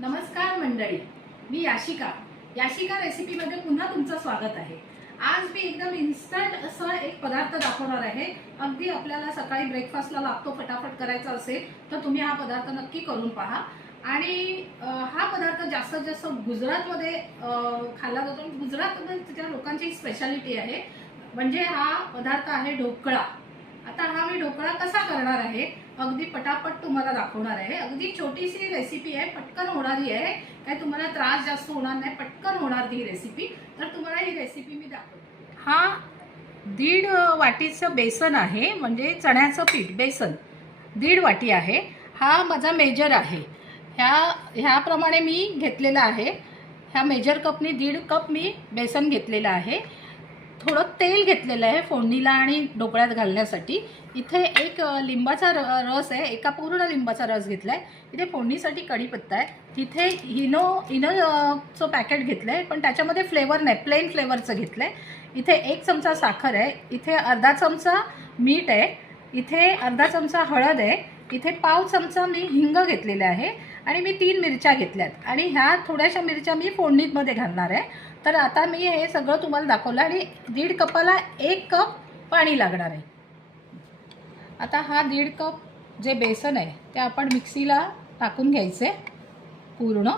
नमस्कार मंडळी मी याशिका. याशिका रेसिपीमध्ये पुन्हा तुमचं स्वागत आहे. आज मी एकदम इन्स्टंट असं एक पदार्थ दाखवणार आहे. अगदी आपल्याला सकाळी ब्रेकफास्टला लागतो फटाफट करायचा असेल तर तुम्ही हा पदार्थ नक्की करून पहा. आणि हा पदार्थ जास्तीत जास्त गुजरातमध्ये खाल्ला जातो. गुजरातमध्ये त्या लोकांची स्पेशालिटी आहे म्हणजे हा पदार्थ आहे ढोकळा. आता हा मी ढोकळा कसा करणार आहे अगदी पटापट तुम्हाला दाखवणार आहे. अगदी छोटीशी रेसिपी आहे पटकन होणारी आहे. काय तुम्हाला त्रास जास्त होणार नाही पटकन होणार ही रेसिपी तर तुम्हाला ही रेसिपी मी दाखवते. हा दीड वाटीचं बेसन आहे म्हणजे चण्याचं पीठ बेसन. दीड वाटी आहे. हा माझा मेजर आहे. ह्या ह्याप्रमाणे मी घेतलेला आहे. ह्या मेजर कपनी दीड कप मी बेसन घेतलेलं आहे. थोडं तेल घेतलेलं आहे फोडणीला आणि ढोकळ्यात घालण्यासाठी. इथे एक लिंबाचा र रस आहे. एका पूर्ण लिंबाचा रस घेतला आहे इथे फोडणीसाठी कढीपत्ता आहे. तिथे हिनो इनोचं पॅकेट घेतलं आहे पण त्याच्यामध्ये फ्लेवर नाही. प्लेन फ्लेवरचं घेतलं आहे इथे एक चमचा साखर आहे. इथे अर्धा चमचा मीठ आहे. इथे अर्धा चमचा हळद आहे. इथे पाव चमचा मी हिंग घेतलेला आहे. आणि मी तीन मिरच्या घेतल्यात. आणि ह्या थोड्याशा मिरच्या मी फोडणीमध्ये घालणार आहे. तर आता मी हे सगळं तुम्हाला दाखवलं आणि दीड कपाला एक कप पाणी लागणार आहे. आता हा दीड कप जे बेसन आहे ते आपण मिक्सीला टाकून घ्यायचे पूर्ण.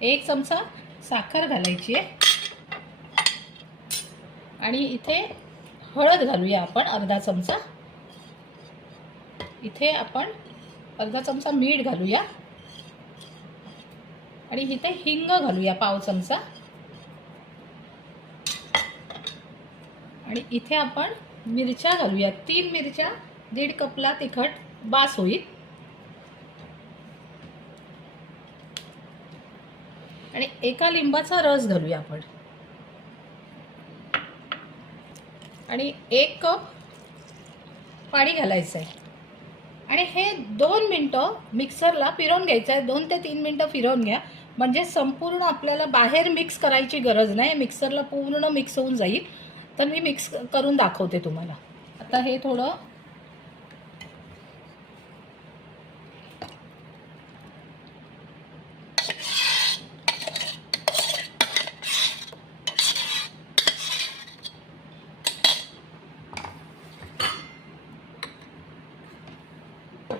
एक चमचा साखर घालायची आहे. आणि इथे हळद घालूया आपण अर्धा चमचा. इथे आपण अर्धा चमचा मीठ घालूया. आणि इथे हिंग घालूया पाव चमचा. आणि इथे आपण मिरच्या घालूया. तीन मिरच्या दीड कपला तिखट बास होईल. आणि एका लिंबाचा रस घालूया आपण. आणि एक कप पाणी घालायचं आहे आणि हे दोन मिनटं मिक्सरला फिरवून घ्यायचं आहे दोन ते तीन मिनटं फिरवून घ्या. म्हणजे संपूर्ण आपल्याला बाहेर मिक्स करायची गरज नाही. मिक्सरला पूर्ण मिक्स होऊन जाईल. तर मी मिक्स करून दाखवते तुम्हाला. आता हे थोडं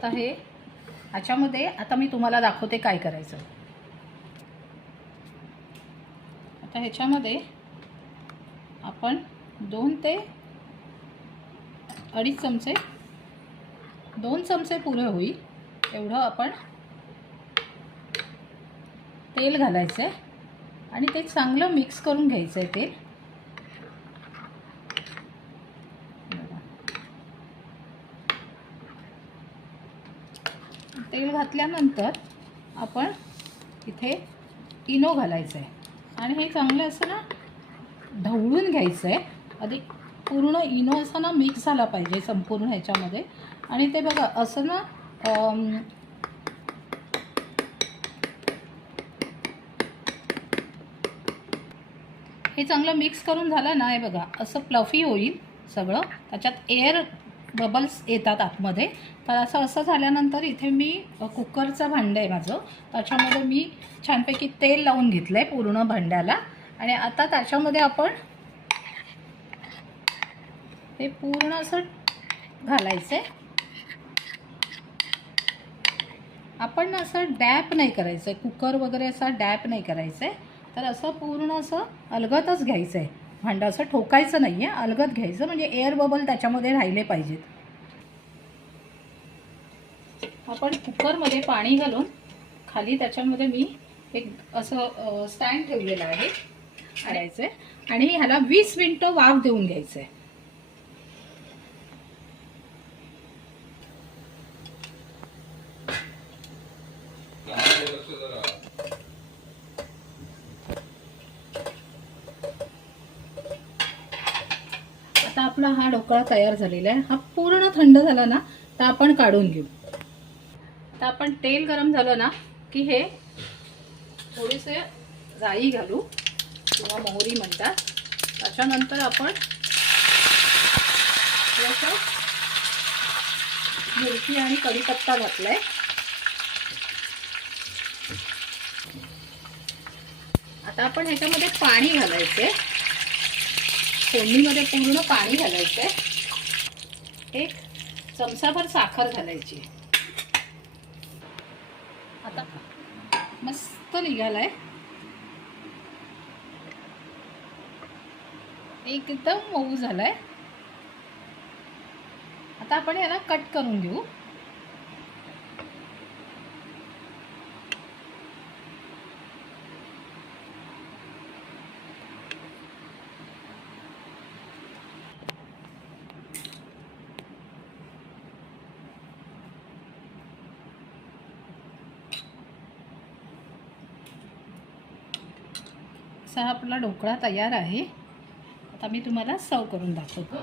आता हे ह्याच्यामध्ये आता मी तुम्हाला दाखवते काय करायचं. आता ह्याच्यामध्ये आपण दोन ते अडीच चमचे दोन चमचे पुरे होईल. एवढं आपण तेल घालायचं आहे आणि ते चांगलं मिक्स करून घ्यायचं आहे तेल बघा. तेल घातल्यानंतर आपण इथे इनो घालायचं आहे आणि हे चांगलं असं ना ढवळून घ्यायचं आहे आधी पूर्ण इनो असं ना मिक्स झाला पाहिजे संपूर्ण ह्याच्यामध्ये. आणि ते बघा असं ना हे चांगलं मिक्स करून झालं ना हे बघा असं प्लफी होईल सगळं. त्याच्यात एअर बबल्स येतात आतमध्ये. तर असं असं झाल्यानंतर इथे मी कुकरचं भांडं आहे माझं. त्याच्यामध्ये मी छानपैकी तेल लावून घेतलं आहे पूर्ण भांड्याला. आणि आता त्याच्यामध्ये आपण ते पूर्ण असं घालायचं आहे आपण असं डॅप नाही करायचं आहे कुकर वगैरे असा डॅप नाही करायचं आहे तर असं पूर्ण असं अलगतच घ्यायचं आहे भांडं असं ठोकायचं नाही आहे अलगत घ्यायचं म्हणजे एअर बबल त्याच्यामध्ये राहिले पाहिजेत. आपण कुकरमध्ये पाणी घालून खाली त्याच्यामध्ये मी एक असं स्टँड ठेवलेलं आहे करायचं आहे आणि ह्याला वीस मिनटं वाफ देऊन घ्यायचं आहे आता आपला हा ढोकळा तयार झालेला आहे. हा पूर्ण थंड झाला ना तर आपण काढून घेऊ. तर आपण तेल गरम झालं ना की हे थोडेसे जाई घालू किंवा मोहरी म्हणतात. त्याच्यानंतर आपण थोडंसं मिरची आणि कढीपत्ता घातलाय. आता आपण ह्याच्यामध्ये पाणी घालायचे फोडणीमध्ये पूर्ण पाणी घालायचंय. एक चमचाभर साखर घालायची. आता मस्त निघालाय. एकदम मऊ झालाय. आता आपण याला कट करून घेऊ. असा आपला ढोकळा तयार आहे. आता मी तुम्हाला सर्व करून दाखवतो.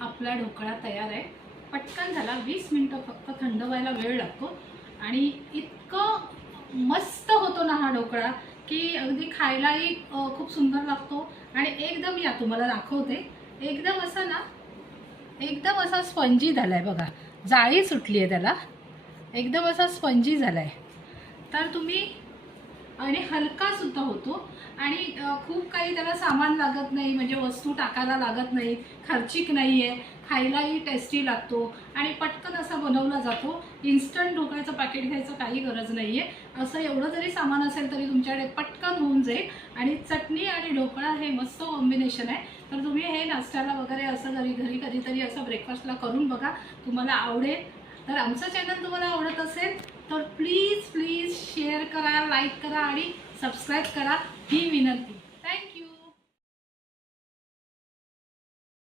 आपला ढोकळा तयार आहे. पटकन झाला वीस मिनटं फक्त थंड व्हायला वेळ लागतो. आणि इतकं मस्त होतो ना हा ढोकळा की अगदी खायलाही खूप सुंदर लागतो. आणि एकदम या तुम्हाला दाखवते. एकदम असा ना एकदम असा स्पंजी झाला आहे बघा. जाळी सुटली आहे त्याला. एकदम असा स्पंजी झाला आहे तर तुम्ही आणि हलका सुद्धा होतो. आणि खूप काही त्याला सामान लागत नाही म्हणजे वस्तू टाकायला लागत नाही खर्चिक नाही आहे खायलाही टेस्टी लागतो आणि पटकन असा बनवला जातो. इन्स्टंट ढोकळ्याचं पॅकेट घ्यायचं काही गरज नाही आहे असं एवढं जरी सामान असेल तरी तुमच्याकडे पटकन होऊन जाईल. आणि चटणी आणि ढोकळा हे मस्त कॉम्बिनेशन आहे. तर तुम्ही हे नाश्त्याला वगैरे असं घरी घरी कधीतरी असं ब्रेकफास्टला करून बघा. तुम्हाला आवडेल. तर आमचं चॅनल तुम्हाला आवडत असेल तर प्लीज प्लीज शेअर करा लाईक करा आणि सबस्क्राईब करा ही विनंती.